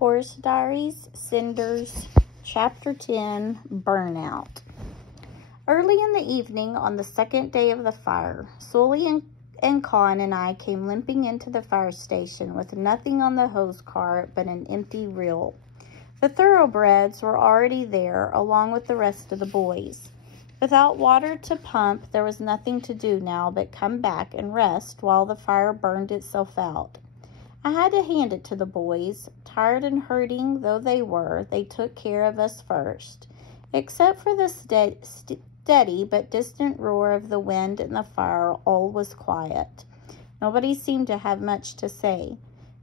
Horse Diaries, Cinders, Chapter 10, Burnout. Early in the evening on the second day of the fire, Sully and Con and I came limping into the fire station with nothing on the hose cart but an empty reel. The thoroughbreds were already there, along with the rest of the boys. Without water to pump, there was nothing to do now but come back and rest while the fire burned itself out. I had to hand it to the boys. Tired and hurting though they were, they took care of us first. Except for the steady but distant roar of the wind and the fire, all was quiet. Nobody seemed to have much to say.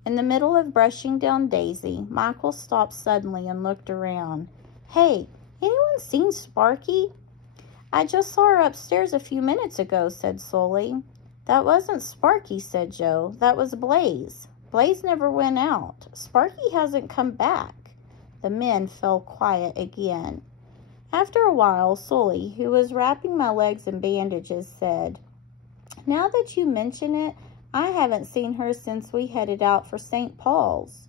In the middle of brushing down Daisy, Michael stopped suddenly and looked around. "Hey, anyone seen Sparky?" "I just saw her upstairs a few minutes ago," said Sully. "That wasn't Sparky," said Joe. "That was Blaze. Blaze never went out. Sparky hasn't come back." The men fell quiet again. After a while, Sully, who was wrapping my legs in bandages, said, "Now that you mention it, I haven't seen her since we headed out for St. Paul's."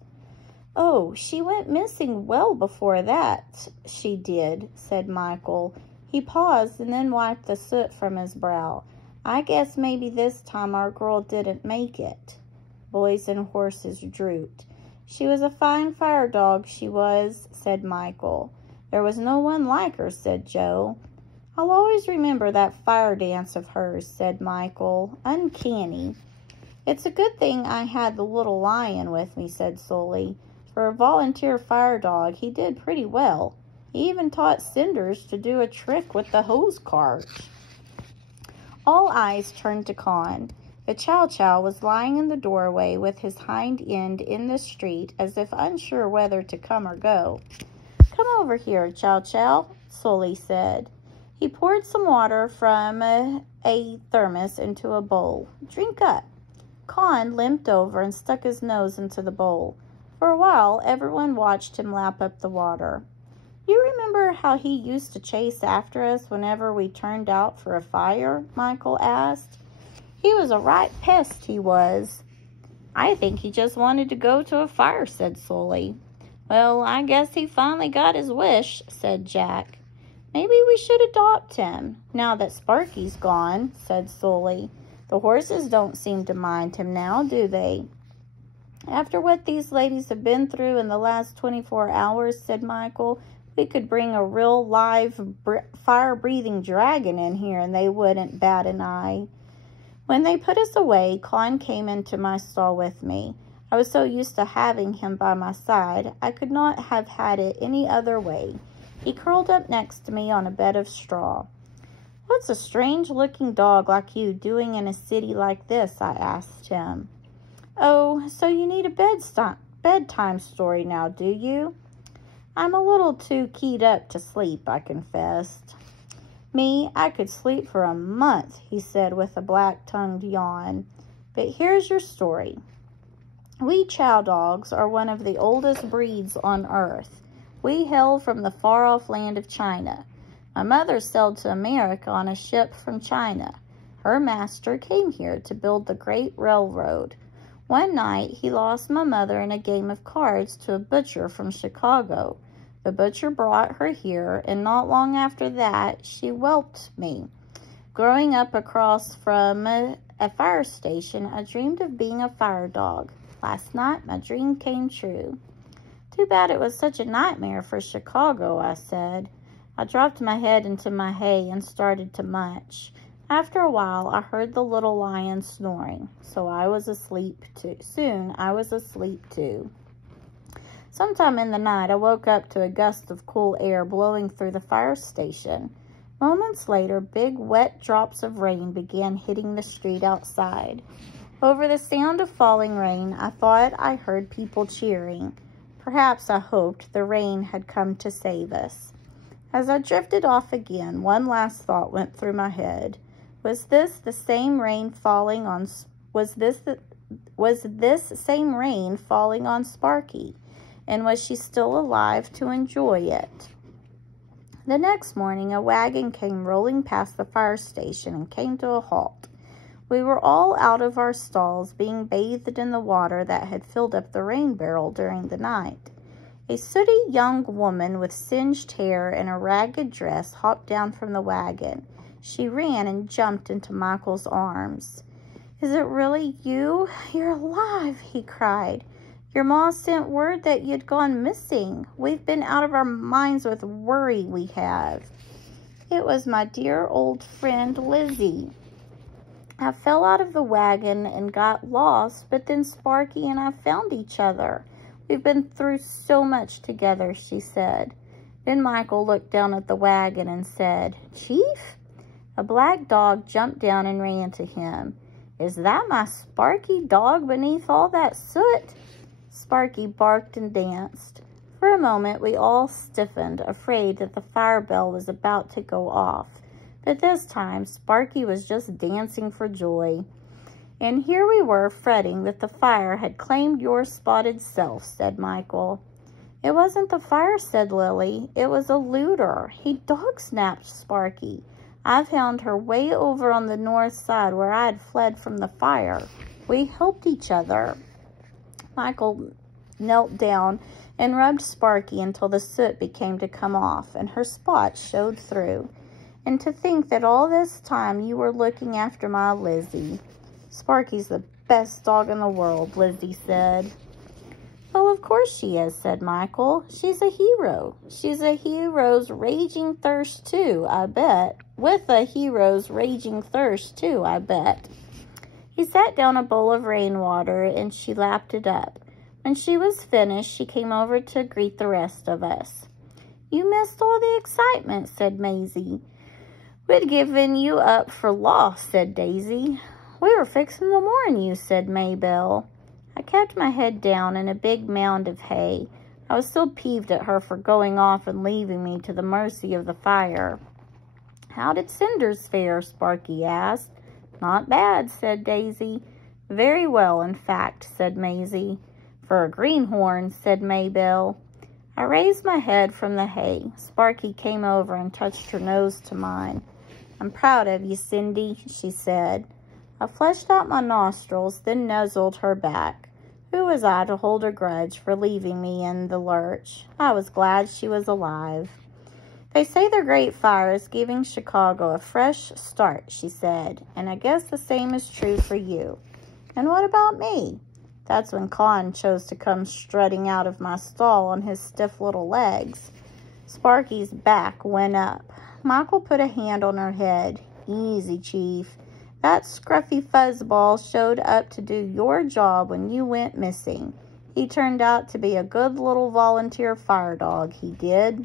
"Oh, she went missing well before that, she did," said Michael. He paused and then wiped the soot from his brow. "I guess maybe this time our girl didn't make it." Boys and horses drooped. "She was a fine fire dog, she was," said Michael. "There was no one like her," said Joe. "I'll always remember that fire dance of hers," said Michael. "Uncanny." "It's a good thing I had the little lion with me," said Sully. "For a volunteer fire dog, he did pretty well. He even taught Cinders to do a trick with the hose cart." All eyes turned to Con. The chow-chow was lying in the doorway with his hind end in the street as if unsure whether to come or go. "Come over here, chow-chow," Sully said. He poured some water from a thermos into a bowl. "Drink up." Con limped over and stuck his nose into the bowl. For a while, everyone watched him lap up the water. "You remember how he used to chase after us whenever we turned out for a fire?" Michael asked. "He was a right pest, he was." "I think he just wanted to go to a fire," said Sully. "Well, I guess he finally got his wish," said Jack. "Maybe we should adopt him, now that Sparky's gone," said Sully. "The horses don't seem to mind him now, do they?" "After what these ladies have been through in the last 24 hours, said Michael, "we could bring a real live fire-breathing dragon in here and they wouldn't bat an eye." When they put us away, Con came into my stall with me. I was so used to having him by my side, I could not have had it any other way. He curled up next to me on a bed of straw. "What's a strange-looking dog like you doing in a city like this?" I asked him. "Oh, so you need a bedtime story now, do you?" "I'm a little too keyed up to sleep," I confessed. "Me, I could sleep for a month," he said with a black-tongued yawn. "But here's your story. We chow dogs are one of the oldest breeds on earth. We hail from the far-off land of China. My mother sailed to America on a ship from China. Her master came here to build the Great Railroad. One night, he lost my mother in a game of cards to a butcher from Chicago. The butcher brought her here, and not long after that, she whelped me. Growing up across from a fire station, I dreamed of being a fire dog. Last night, my dream came true." "Too bad it was such a nightmare for Chicago," I said. I dropped my head into my hay and started to munch. After a while, I heard the little lion snoring, so I was asleep too. Soon, I was asleep too. Sometime in the night, I woke up to a gust of cool air blowing through the fire station. Moments later, big, wet drops of rain began hitting the street outside. Over the sound of falling rain, I thought I heard people cheering. Perhaps I hoped the rain had come to save us. As I drifted off again, one last thought went through my head. Was this the same rain falling on Sparky? And was she still alive to enjoy it? The next morning, a wagon came rolling past the fire station and came to a halt. We were all out of our stalls, being bathed in the water that had filled up the rain barrel during the night. A sooty young woman with singed hair and a ragged dress hopped down from the wagon. She ran and jumped into Michael's arms. "Is it really you? You're alive," he cried. "Your ma sent word that you'd gone missing. We've been out of our minds with worry, we have." It was my dear old friend Lizzie. "I fell out of the wagon and got lost, but then Sparky and I found each other. We've been through so much together," she said. Then Michael looked down at the wagon and said, "Chief?" A black dog jumped down and ran to him. "Is that my Sparky dog beneath all that soot?" Sparky barked and danced. For a moment, we all stiffened, afraid that the fire bell was about to go off. But this time, Sparky was just dancing for joy. "And here we were fretting that the fire had claimed your spotted self," said Michael. "It wasn't the fire," said Lily. "It was a looter. He dog-snapped Sparky. I found her way over on the north side where I had fled from the fire. We helped each other." Michael knelt down and rubbed Sparky until the soot began to come off and her spots showed through. "And to think that all this time you were looking after my Lizzie." "Sparky's the best dog in the world," Lizzie said. "Well, of course she is," said Michael. "She's a hero. She's a hero's raging thirst, too, I bet. With a hero's raging thirst, too, I bet." He set down a bowl of rainwater, and she lapped it up. When she was finished, she came over to greet the rest of us. "You missed all the excitement," said Maisie. "We'd given you up for lost," said Daisy. "We were fixing to mourn you," said Maybelle. I kept my head down in a big mound of hay. I was still peeved at her for going off and leaving me to the mercy of the fire. "How did Cinders fare?" Sparky asked. "Not bad," said Daisy. "Very well, in fact," said Maisie. "For a greenhorn," said Maybelle. I raised my head from the hay. Sparky came over and touched her nose to mine. "I'm proud of you, Cindy," she said. I fleshed out my nostrils, then nuzzled her back. Who was I to hold a grudge for leaving me in the lurch? I was glad she was alive. "They say the Great Fire is giving Chicago a fresh start," she said, "and I guess the same is true for you." "And what about me?" That's when Con chose to come strutting out of my stall on his stiff little legs. Sparky's back went up. Michael put a hand on her head. "Easy, Chief. That scruffy fuzzball showed up to do your job when you went missing. He turned out to be a good little volunteer fire dog, he did."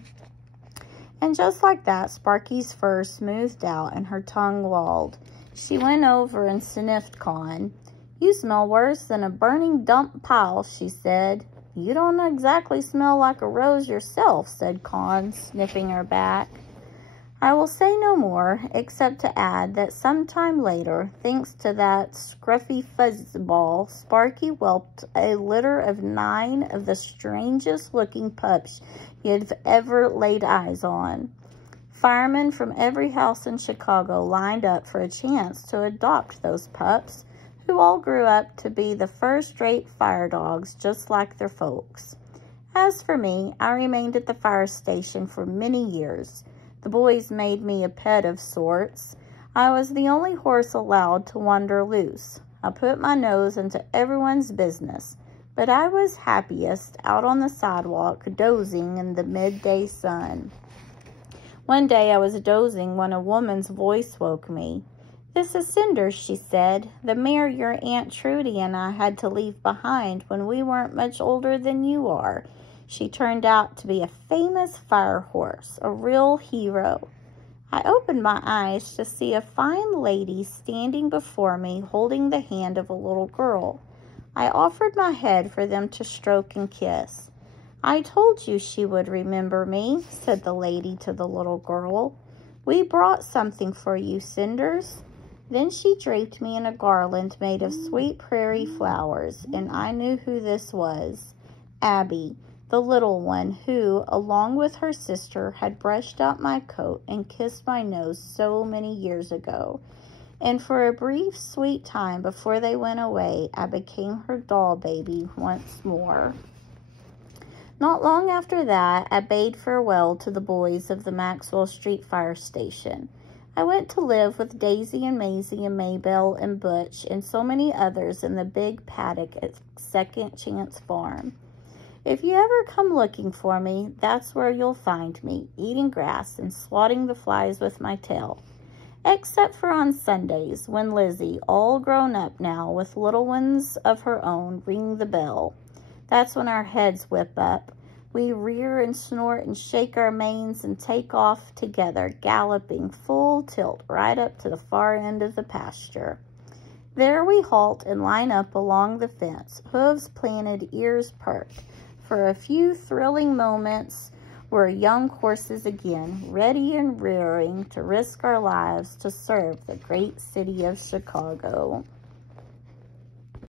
And just like that, Sparky's fur smoothed out and her tongue lolled. She went over and sniffed Con. "You smell worse than a burning dump pile," she said. "You don't exactly smell like a rose yourself," said Con, sniffing her back. I will say no more, except to add that sometime later, thanks to that scruffy fuzzball, Sparky whelped a litter of 9 of the strangest-looking pups you'd ever laid eyes on. Firemen from every house in Chicago lined up for a chance to adopt those pups, who all grew up to be the first-rate fire dogs, just like their folks. As for me, I remained at the fire station for many years. The boys made me a pet of sorts. I was the only horse allowed to wander loose. I put my nose into everyone's business, but I was happiest out on the sidewalk, dozing in the midday sun. One day I was dozing when a woman's voice woke me. "This is Cinders," she said, "the mare your Aunt Trudy and I had to leave behind when we weren't much older than you are. She turned out to be a famous fire horse, a real hero." I opened my eyes to see a fine lady standing before me holding the hand of a little girl. I offered my head for them to stroke and kiss. "I told you she would remember me," said the lady to the little girl. "We brought something for you, Cinders." Then she draped me in a garland made of sweet prairie flowers, and I knew who this was. Abby, the little one who, along with her sister, had brushed out my coat and kissed my nose so many years ago. And for a brief, sweet time before they went away, I became her doll baby once more. Not long after that, I bade farewell to the boys of the Maxwell Street Fire Station. I went to live with Daisy and Maisie and Maybelle and Butch and so many others in the big paddock at Second Chance Farm. If you ever come looking for me, that's where you'll find me, eating grass and swatting the flies with my tail. Except for on Sundays, when Lizzie, all grown up now with little ones of her own, ring the bell. That's when our heads whip up. We rear and snort and shake our manes and take off together, galloping full tilt right up to the far end of the pasture. There we halt and line up along the fence, hooves planted, ears perked, for a few thrilling moments. We're young horses again, ready and rearing to risk our lives to serve the great city of Chicago.